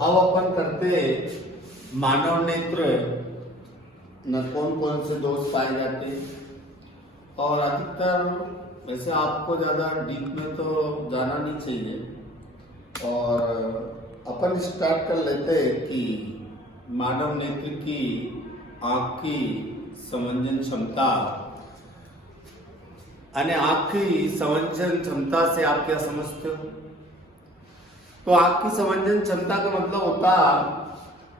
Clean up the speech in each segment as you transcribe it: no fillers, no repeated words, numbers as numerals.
अब अपन करते मानव नेत्र न कौन कौन से दोष पाए जाते हैं और अधिकतर वैसे आपको ज़्यादा डीप में तो जाना नहीं चाहिए और अपन स्टार्ट कर लेते हैं कि मानव नेत्र की आँख की समंजन क्षमता यानी आँख की समंजन क्षमता से आप क्या समझते हो? तो आँख की समंजन क्षमता का मतलब होता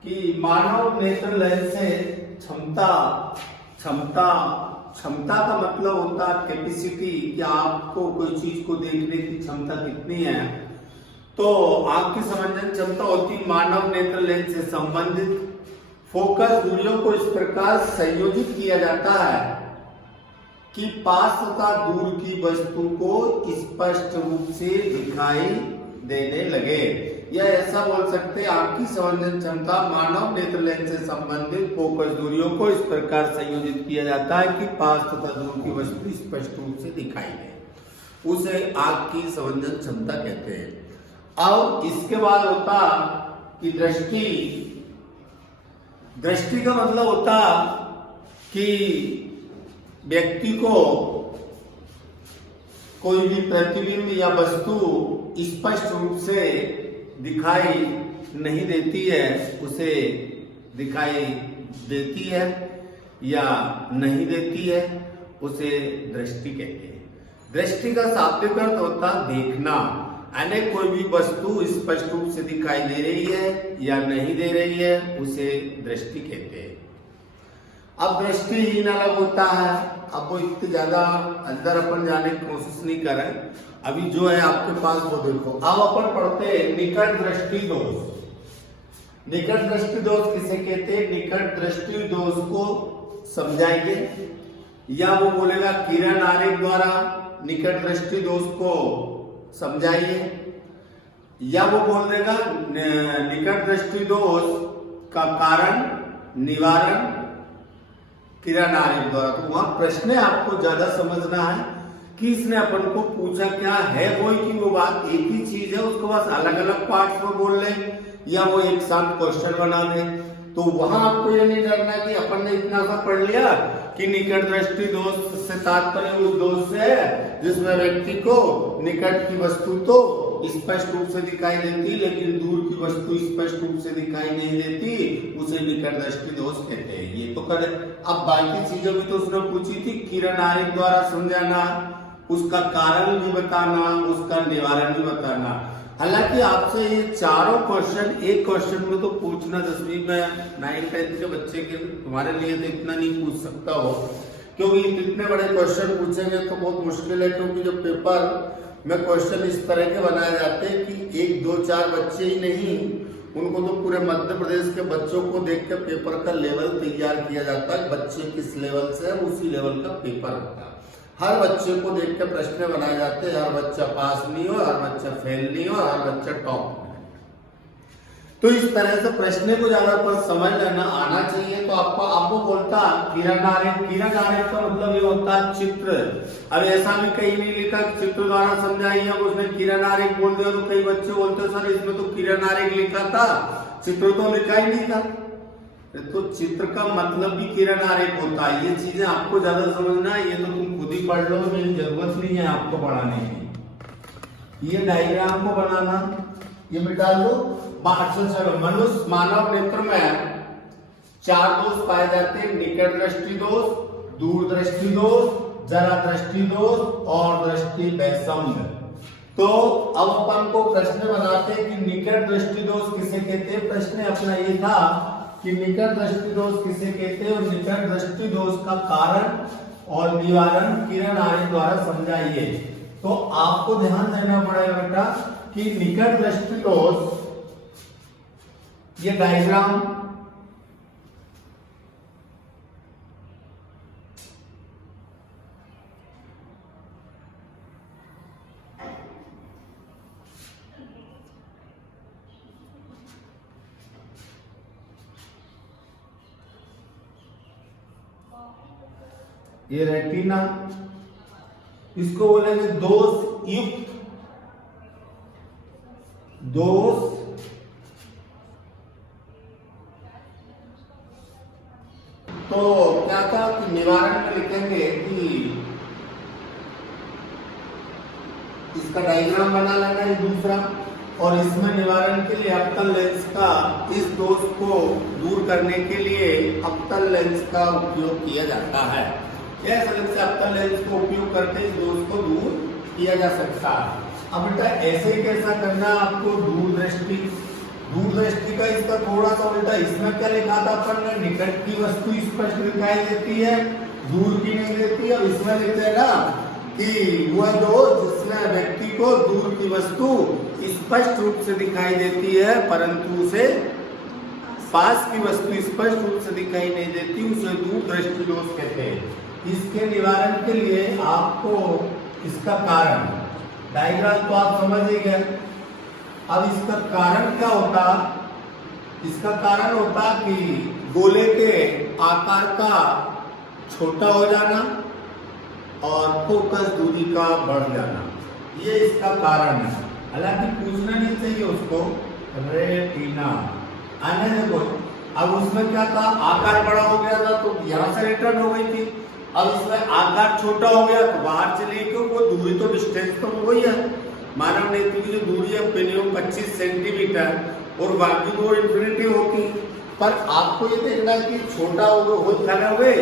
कि मानव नेत्र लेंस से क्षमता क्षमता क्षमता का मतलब होता है कैपेसिटी कि आपको कोई चीज को देखने की क्षमता कितनी है। तो आँख की समंजन क्षमता होती मानव नेत्र लेंस से संबंधित फोकस दूरियों को इस प्रकार संयोजित किया जाता है कि पास तथा दूर की वस्तु को स्पष्ट रूप से दिखाई देने लगे, या ऐसा बोल सकते हैं आँख की समंजन क्षमता मानव नेत्र लेंस से संबंधित फोकस दूरियों को इस प्रकार संयोजित किया जाता है कि पास तथा दूर की वस्तु स्पष्ट रूप से दिखाई दे, उसे आँख की समंजन क्षमता कहते हैं। अब इसके बाद होता कि दृष्टि। दृष्टि का मतलब होता कि व्यक्ति को कोई भी प्रतिबिंब या वस्तु स्पष्ट रूप से दिखाई नहीं देती है, उसे दिखाई देती है या नहीं देती है, उसे दृष्टि कहते हैं। दृष्टि का शाब्दिक अर्थ होता देखना, यानी कोई भी वस्तु स्पष्ट रूप से दिखाई दे रही है या नहीं दे रही है, उसे दृष्टि कहते हैं। अब दृष्टिहीन अलग होता है, अब वो इतने ज्यादा अंदर अपन जाने की कोशिश नहीं कर रहे, अभी जो है आपके पास वो देखो। अब अपन पढ़ते हैं निकट दृष्टि दोष। निकट दृष्टि दोष किसे कहते हैं? निकट दृष्टि दोष को समझाएंगे, या वो बोलेगा किरण आरेख द्वारा निकट दृष्टि दोष को समझाइए, या वो बोल देगा निकट दृष्टि दोष का कारण निवारण किरण आरेख द्वारा। तो वहां प्रश्न आपको ज्यादा समझना है कि इसने अपन को पूछा क्या है, वो कि वो बात एक ही चीज है, उसको बस अलग अलग पार्ट में बोल ले या वो एक साथ क्वेश्चन बना दे। तो वहां आपको ये नहीं डरना कि अपन ने इतना सा पढ़ लिया कि निकट दृष्टि दोष से तात्पर्य उस दोष से है जिसमें व्यक्ति को निकट की वस्तु तो स्पष्ट रूप से दिखाई देती लेकिन दूर की वस्तु स्पष्ट रूप से दिखाई नहीं देती, उसे निकट दृष्टि दोष कहते हैं। ये तो करे। अब बाकी चीजों भी तो उसने पूछी थी, किरण आरेख द्वारा समझाना, उसका कारण भी बताना, उसका निवारण भी बताना। हालांकि आपसे ये चारों क्वेश्चन एक क्वेश्चन में तो पूछना 10वीं में 9th 10th के बच्चे के तुम्हारे लिए तो इतना नहीं पूछ सकता हो, क्योंकि इतने बड़े क्वेश्चन पूछेंगे तो बहुत मुश्किल है। क्योंकि जो पेपर में क्वेश्चन इस तरह के बनाए जाते हैं कि 1 2 4 बच्चे ही नहीं, उनको तो पूरे मध्य प्रदेश के बच्चों को देख के पेपर का लेवल तैयार किया जाता है। बच्चे किस लेवल से है उसी लेवल का पेपर होता है। हर बच्चे को देख के प्रश्न बनाए जाते हैं, हर बच्चा पास नहीं हो, हर बच्चा फेल नहीं हो, हर बच्चा टॉप। तो इस तरह से प्रश्न को ज्यादा पर समझ लेना आना चाहिए। तो आपको बोलता किरण आरेख। किरण आरेख का मतलब ये होता है चित्र। अब ऐसा भी कहीं नहीं लिखा कि चित्र द्वारा समझाइए, अब उसने किरण आरेख बोल दिया तो कई बच्चे बोलते सर इसमें तो किरण आरेख लिखा था, चित्र तो लिखा ही नहीं था। तो चित्र का मतलब भी किरण आरेख होता है। ये चीजें आपको ज्यादा समझना है, ये तो तुम खुद ही पढ़ लो, मेरी जरूरत नहीं है आपको पढ़ाने की। ये डायग्राम को बनाना, ये मिटा लो। चलो, मनुष्य मानव नेत्र में 4 दोष पाए जाते हैं: निकट दृष्टि दोष, दूर दृष्टि दोष, जरा दृष्टि दोष और दृष्टि वैषम्य। तो अब अपन को प्रश्न बनाते हैं कि निकट दृष्टि दोष किसे कहते हैं। प्रश्न अपना ये था कि निकट दृष्टि दोष किसे कहते हैं और निकट दृष्टि दोष का कारण और निवारण किरण आरेख द्वारा समझाइए। तो आपको ध्यान देना पड़ेगा बेटा कि निकट दृष्टि दोष, ये डायग्राम ये रेटिना, इसको बोलेंगे दोष तो क्या था कि निवारण में लिखेंगे कि इसका डायग्राम बना लेना है दूसरा, और इसमें निवारण के लिए अवतल लेंस का, इस दोष को दूर करने के लिए अवतल लेंस का उपयोग किया जाता है। यह से अवतल लेंस को उपयोग करके इस दोष को दूर किया जा सकता है। अब बेटा ऐसे कैसा करना आपको, दूरदृष्टि। दूरदृष्टि का इसका थोड़ा सा उल्टा, इसमें क्या लिखा था अपन ने, निकट की वस्तु स्पष्ट दिखाई देती है, दूर की नहीं देती है। इसमें लिखते हैं ना कि वह दोष जिसमें व्यक्ति को दूर की वस्तु स्पष्ट रूप से दिखाई देती है परंतु उसे पास की वस्तु स्पष्ट रूप से दिखाई नहीं देती, उसे दूरदृष्टि दोष कहते हैं। इसके निवारण के लिए आपको इसका कारण, डायग्राम तो आप समझ ही गए। अब इसका कारण क्या होता, इसका कारण होता कि गोले के आकार का छोटा हो जाना और फोकस दूरी का बढ़ जाना, ये इसका कारण है। हालांकि पूछना नहीं चाहिए उसको, रेटिना आने देखो। अब उसमें क्या था, आकार बड़ा हो गया था तो यहाँ से रिटर्न हो गई थी। अब इसमें आकार छोटा हो गया तो बाहर चली गई, वो दूरी तो डिस्टेंस तो वही है। मानव नेत्र की जो दूरी है मिनिमम 25 सेंटीमीटर और बाकी तो इन्फिनिटी होती, पर आपको ये देखना कि छोटा हो जाओगे,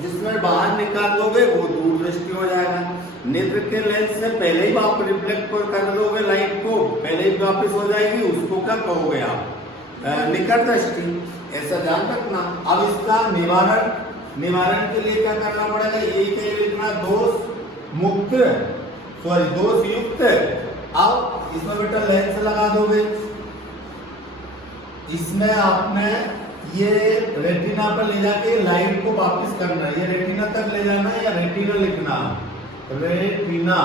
जिसमें बाहर निकाल दोगे वो दूरदृष्टि हो जाएगा। नेत्र के लेंस से पहले ही आप रिफ्लेक्ट कर दोगे लाइट को, पहले ही वापस हो जाएगी, उसको क्या कहोगे आप, निकट दृष्टि, ऐसा ध्यान रखना। अब इसका निवारण के लिए क्या करना पड़ेगा, ये क्या लिखना, दोष मुक्त, सॉरी दोष युक्त। अब इसमें बेटा लेंस लगा दोगे, इसमें आपने ये रेटिना पर ले जाके लाइट को वापस करना है। ये रेटिना तक ले जाना है या रेटिना लिखना, रेटिना,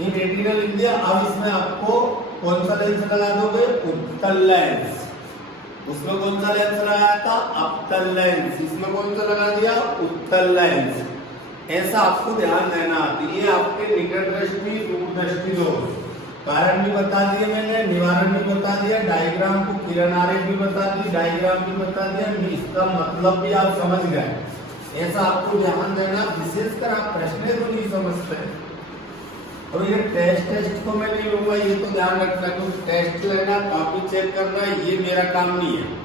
ये रेटिना लिख दिया। अब इसमें आपको कौन सा लेंस लगा दोगे, उत्तल लेंस। उसमें कौन सा लेंस लगाया था, अवतल लेंस। इसमें कौन सा लगा दिया, उत्तल लेंस। ऐसा आपको ध्यान देना। ये आपके निकट दृष्टि, दूरदृष्टि दोष कारण भी बता दिए मैंने, निवारण भी बता दिया, डायग्राम को किरण आरेख भी बता दी, डायग्राम भी बता दिया, इसका मतलब भी आप समझ गए। ऐसा आपको ध्यान देना, विशेषकर आप प्रश्न को नहीं समझते। और ये टेस्ट तो मैं नहीं लूंगा, ये तो ध्यान रखना, क्योंकि टेस्ट लेना, कॉपी चेक करना, ये मेरा काम नहीं है।